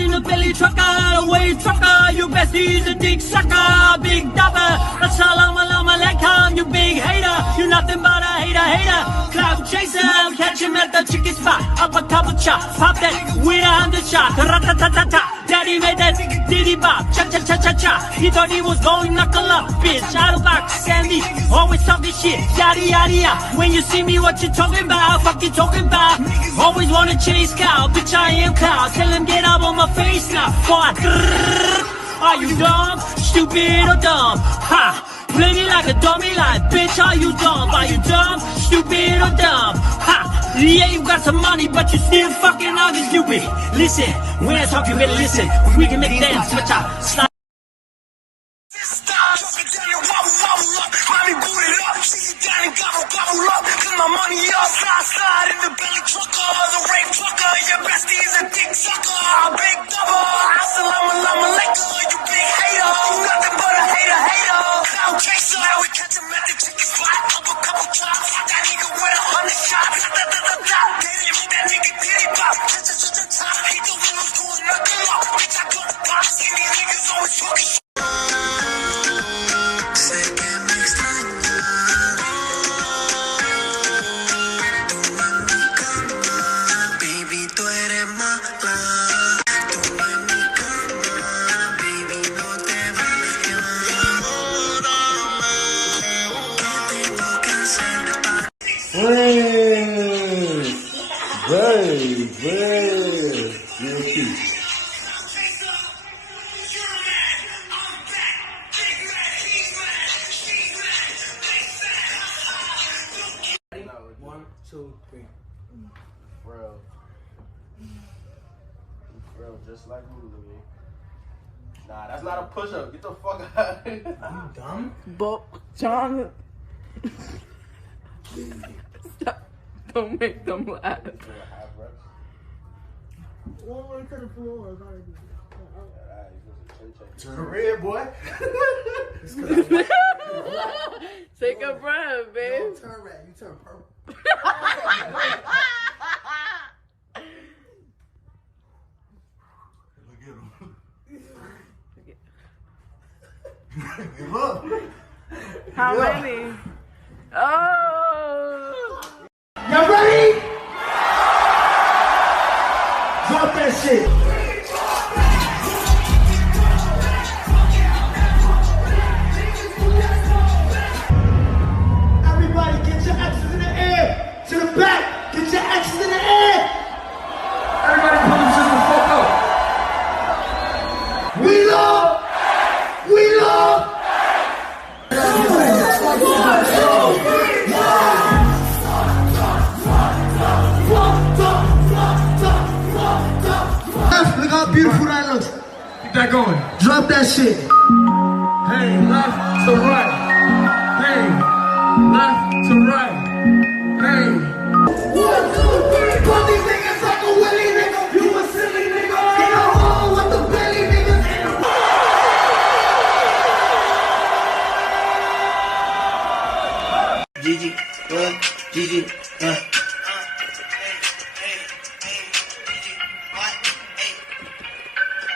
in the belly trucker, away trucker, your bestie's a dick sucker, big dubber, assalamu alaikum, you big hater, you nothing but a hater, cloud chaser, catch him at the chicken spot, up a couple chops, pop that with 100 shots, ra-ta-ta-ta-ta, daddy made that diddy bop, cha-cha-cha-cha-cha, he thought he was going knuckle up, bitch, out of box, Sandy, always talking shit, yada yada yada, when you see me what you talking about, fuck you talking about, always wanna chase cow, bitch I am cow, tell him get up on my face now, boy, are you dumb, stupid or dumb, ha, play me like a dummy like, bitch are you dumb, stupid or dumb, ha, yeah you got some money but you still fucking ugly stupid, listen, when I talk you better listen, we can make dance, switch out, slide. Mommy boot it up, squeeze it down and gobble up. Cause my money up, slide in the belly trucker, the rape trucker. Your bestie is a dick sucker, big double. Assalamu alaikum, you big hater. You nothing but a hater. Cloud chaser, now we catch him at the chicken spot. Up a couple chops, that nigga with 100 shots. They didn't hit that nigga diddy bop. Cha-cha-cha-cha-cha, he thought we was doing nothing up. Bitch, I go to pop, skinny niggas always talking shit. One, two, three. Bro, just like me, Louis. Nah, that's not a push-up. Get the fuck out of here. You dumb? But John, stop! Don't make them laugh. One to the floor. Turn red, boy. Take a breath, babe. Don't turn red, you turn purple. Look at him. Give up. How many? Oh! Y'all ready? Drop that shit. Everybody get your X's in the air. To the back. Get your X's in the air. Everybody pull themselves the fuck up. We love. Look how beautiful that looks. Keep that going. Drop that shit. Hey, left to right. Hey, left to right. Hey. 1, 2, 3. Put these niggas like a willy nigga. You a silly nigga. In a hole with the belly niggas. Gigi, Gigi,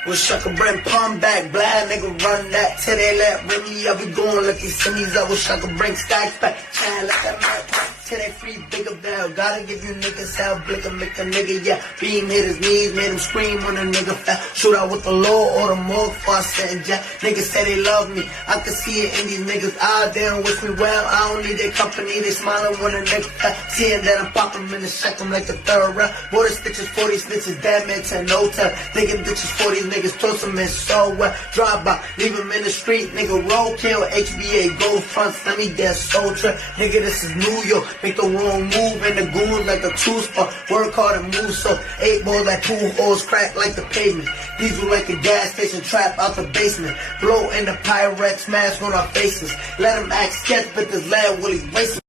Well, shuck a brand palm back, blind nigga run that till they let with me. I be going like these semis. I wish I could bring stacks back. Shine like that man. Till they free bigger bell. Gotta give you niggas hell, blicker, make a nigga, yeah. Beam hit his knees, made him scream when a nigga fell. Shoot out with the law or the morgue before I said and jack. Niggas say they love me. I can see it in these niggas' eyes. They don't wish me well. I don't need their company. They smiling when a nigga fell. Seeing that I'm popping in the shack, I'm like the third round. Border stitches, 40 snitches, damn it, 10 no tell. Thinking bitches, 40 niggas, toss them in so well. Drive by, leave them in the street, nigga, roll kill. HBA, gold fronts, let me get soul trip. Nigga, this is New York. Make the wrong move in the goons like a two-spot. Work hard and move so 8 balls like pool holes, crack like the pavement. Diesel like a gas station, trap out the basement. Blow in the Pyrex, smash on our faces. Let them act sketch, but this lad will erase it.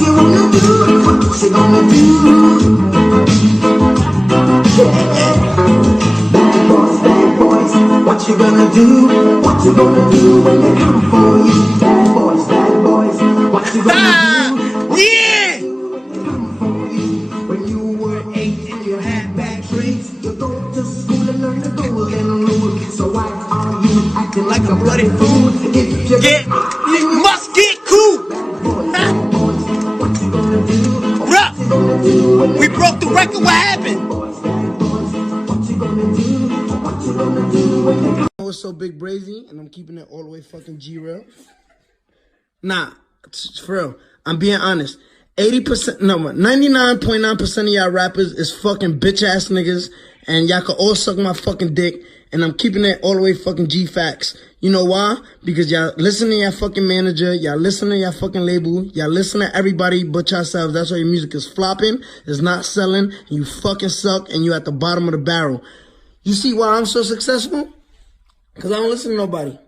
You gonna do? What you gonna do? Bad boys, what you gonna do? What you gonna do when they come for you? Bad boys, what you gonna do? Yeah! When they come for you, when you were 8 and you had bad traits, you go to school and learn the golden rule. So why are you acting like a bloody fool? If you must get cool. Bad boys, what you gonna do? Bruh, we broke the record. What happened? I was so big brazy, and I'm keeping it all the way fucking G-real. Nah, for real. I'm being honest. 80%, no, 99.9% of y'all rappers is fucking bitch ass niggas, and y'all can all suck my fucking dick, and I'm keeping it all the way fucking G-facts. You know why? Because y'all listen to your fucking manager, y'all listen to your fucking label, y'all listen to everybody but yourselves. That's why your music is flopping, it's not selling, and you fucking suck, and you at the bottom of the barrel. You see why I'm so successful? Because I don't listen to nobody.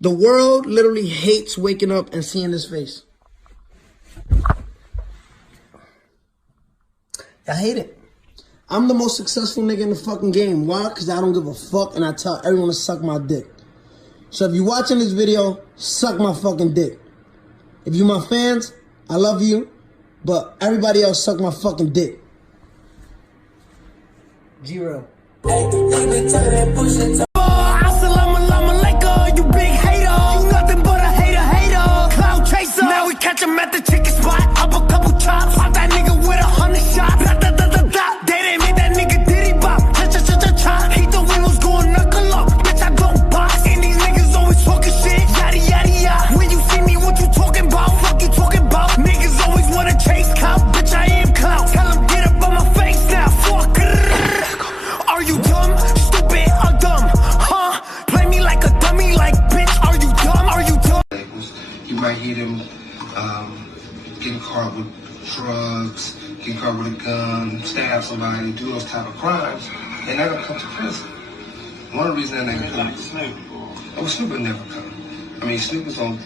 The world literally hates waking up and seeing this face. I hate it. I'm the most successful nigga in the fucking game. Why? Because I don't give a fuck and I tell everyone to suck my dick. So if you're watching this video, suck my fucking dick. If you my fans, I love you. But everybody else suck my fucking dick. G-Real. You big hater, you nothing but a hater, cloud chaser. Now we catch him at the chicken spot, up a couple chops, pop that nigga with 100 shots. They didn't make that nigga diddy bop, cha. He thought we was going knuckle up, bitch I don't box. And these niggas always talking shit, yada yada yada. When you see me, what you talking about? Fuck you talking about? Niggas always wanna chase clout, bitch I am clout. Tell him get up on my face now, fuck. Are you dumb, stupid, or dumb? Huh? Play me like a dummy, like bitch. Are you dumb? Are you dumb? You might hear them getting caught with drugs, getting caught with a gun, stab somebody, do those type of crimes. They're not gonna come to prison. One of the reasons they're not gonna come. Snoop would never come. I mean, Snoop was on,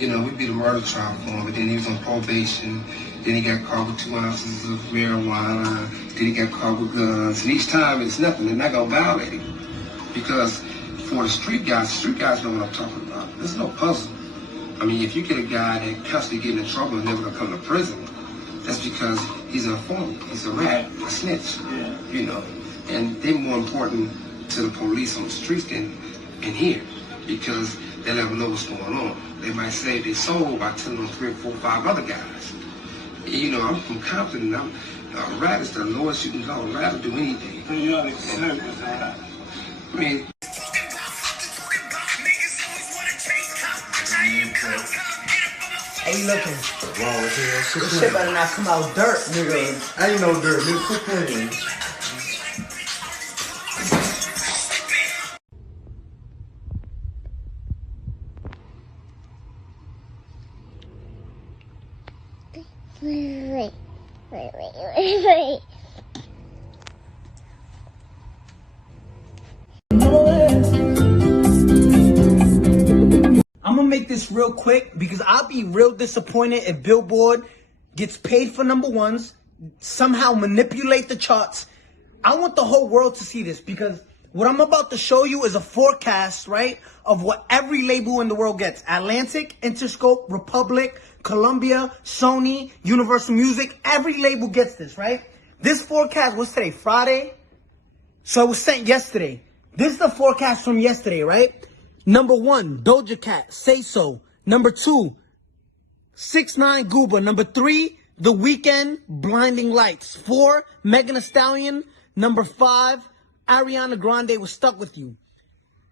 we did a murder trial for him, but then he was on probation. Then he got caught with 2 ounces of marijuana. Then he got caught with guns. And each time it's nothing. They're not gonna violate him. Because for the street guys know what I'm talking about. There's no puzzle. I mean, if you get a guy that constantly getting in trouble and never gonna come to prison, that's because he's an informant, he's a rat, a snitch, And they're more important to the police on the streets than in here, because they never know what's going on. They might save their soul by telling them 3 or 4 or 5 other guys. I'm from Compton, and a rat is the lowest you can go. A rat will do anything. I mean, How you looking? Wrong with here. This shit better not come out dirt, nigga. I ain't no dirt, nigga. Quit playing. Wait. I'm gonna make this real quick because I'll be real disappointed if Billboard gets paid for #1s, somehow manipulate the charts. I want the whole world to see this because what I'm about to show you is a forecast, right, of what every label in the world gets. Atlantic, Interscope, Republic, Columbia, Sony, Universal Music, every label gets this, right? This forecast was today, Friday, so it was sent yesterday. This is the forecast from yesterday, right? #1, Doja Cat, Say So. #2, 6IX9INE Gooba. #3, The Weeknd, Blinding Lights. 4, Megan Thee Stallion. #5, Ariana Grande was Stuck With You.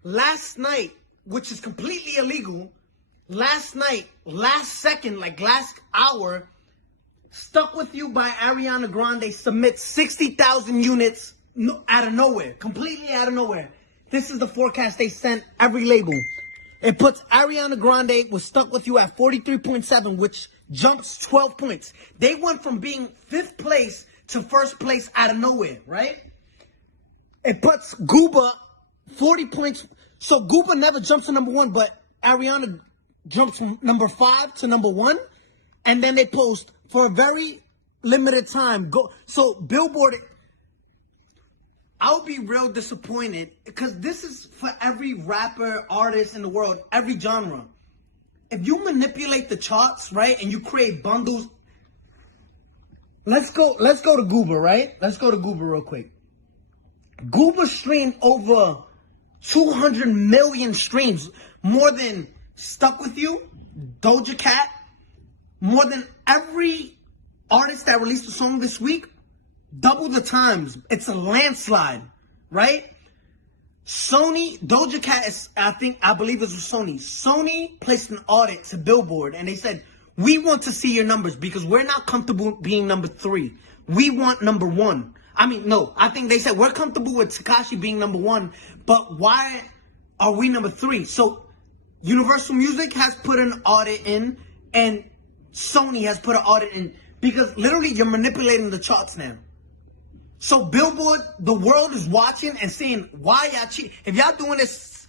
Last night, which is completely illegal, last second, like last hour, Stuck With You by Ariana Grande submits 60,000 units out of nowhere, completely out of nowhere. This is the forecast they sent every label. It puts Ariana Grande was Stuck With You at 43.7, which jumps 12 points. They went from being 5th place to 1st place out of nowhere, right? It puts Gooba 40 points. So Gooba never jumps to #1, but Ariana jumps from #5 to #1. and then they post for a very limited time. So Billboard, I'll be real disappointed because this is for every rapper, artist in the world, every genre. If you manipulate the charts, right, and you create bundles, let's go to Goober, right? Let's go to Goober real quick. Goober streamed over 200 million streams, more than Stuck With You, Doja Cat, more than every artist that released a song this week, double the times. It's a landslide, right? Sony, Doja Cat is, I believe it was Sony. Sony placed an audit to Billboard and they said, we want to see your numbers because we're not comfortable being number 3. We want number 1. I think they said we're comfortable with Tekashi being number 1, but why are we number 3? So Universal Music has put an audit in and Sony has put an audit in because literally you're manipulating the charts now. So Billboard, the world is watching and saying, why y'all cheat? If y'all doing this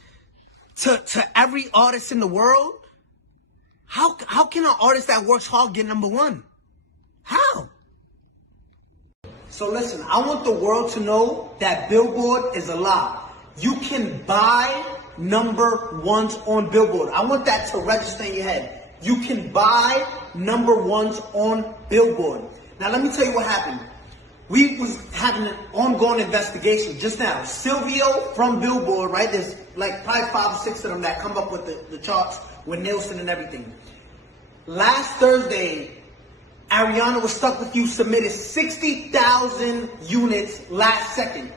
to every artist in the world, how can an artist that works hard get number 1? How? So listen, I want the world to know that Billboard is a lie. You can buy number 1s on Billboard. I want that to register in your head. You can buy number 1s on Billboard. Now let me tell you what happened. We was having an ongoing investigation just now. Silvio from Billboard, right? There's like probably 5 or 6 of them that come up with the charts with Nielsen and everything. Last Thursday, Ariana Was Stuck With You submitted 60,000 units last second.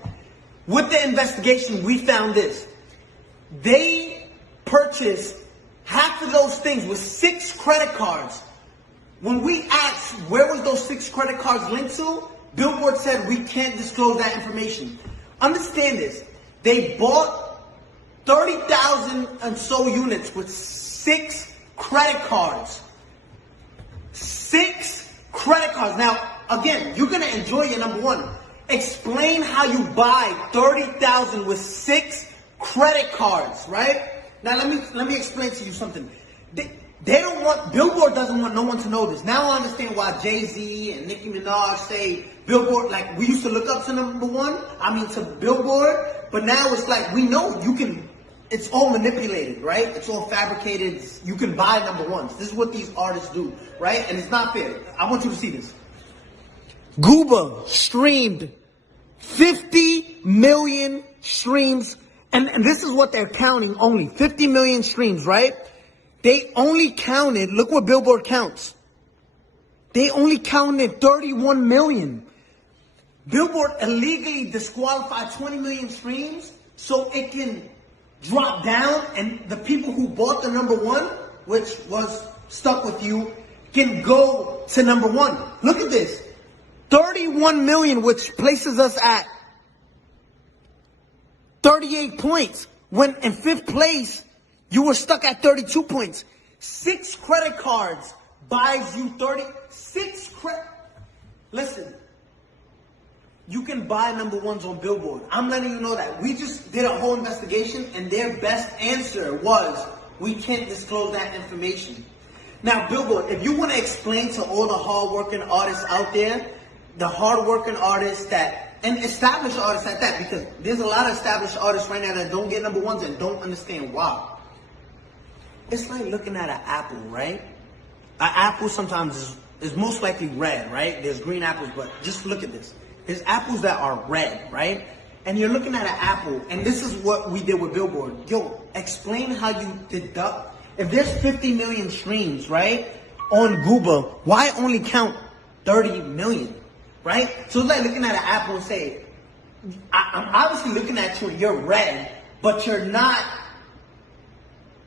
With the investigation, we found this. They purchased half of those things with 6 credit cards. When we asked where was those 6 credit cards linked to, Billboard said we can't disclose that information. Understand this. They bought 30,000 and so units with 6 credit cards. 6 credit cards. Now, again, you're going to enjoy your number 1. Explain how you buy 30,000 with 6 credit cards, right? Now, let me explain to you something. They don't want, Billboard doesn't want no one to know this. Now I understand why Jay-Z and Nicki Minaj say Billboard, like we used to look up to number 1, to Billboard, but now it's like we know you can, it's all manipulated, right? It's all fabricated. You can buy number 1s. This is what these artists do, right? And it's not fair. I want you to see this. Gooba streamed 50 million streams, and this is what they're counting only, 50 million streams, right? They only counted, look what Billboard counts. They only counted 31 million. Billboard illegally disqualified 20 million streams so it can drop down and the people who bought the number 1, which was Stuck With You, can go to number 1. Look at this. 31 million, which places us at 38 points. When in 5th place, you were stuck at 32 points. 6 credit cards buys you 36 credit. Listen, you can buy number 1s on Billboard. I'm letting you know that. We just did a whole investigation and their best answer was, we can't disclose that information. Now, Billboard, if you want to explain to all the hard-working artists out there, the hard-working artists that, and established artists at that, because there's a lot of established artists right now that don't get number 1s and don't understand why. It's like looking at an apple, right? An apple sometimes is most likely red, right? There's green apples, but just look at this. There's apples that are red, right? And you're looking at an apple, and this is what we did with Billboard. Yo, explain how you deduct. If there's 50 million streams, right, on Gooba, why only count 30 million, right? So it's like looking at an apple and say, I'm obviously looking at you and you're red, but you're not,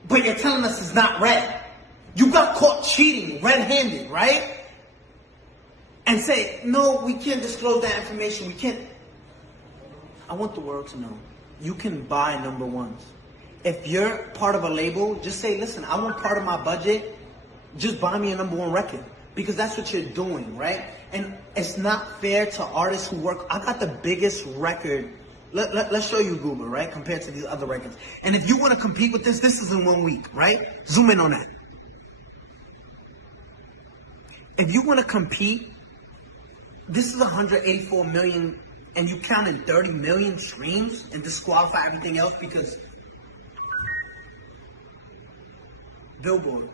but you're telling us it's not red. You got caught cheating red-handed, right? And say, no, we can't disclose that information. We can't. I want the world to know. You can buy number 1s. If you're part of a label, just say, listen, I want part of my budget. Just buy me a number 1 record. Because that's what you're doing, right? And it's not fair to artists who work. I got the biggest record. Let's show you Google, right? Compared to these other records. And if you want to compete with this is in 1 week, right? Zoom in on that. if you want to compete, this is 184 million, and you count in 30 million streams and disqualify everything else because Billboard.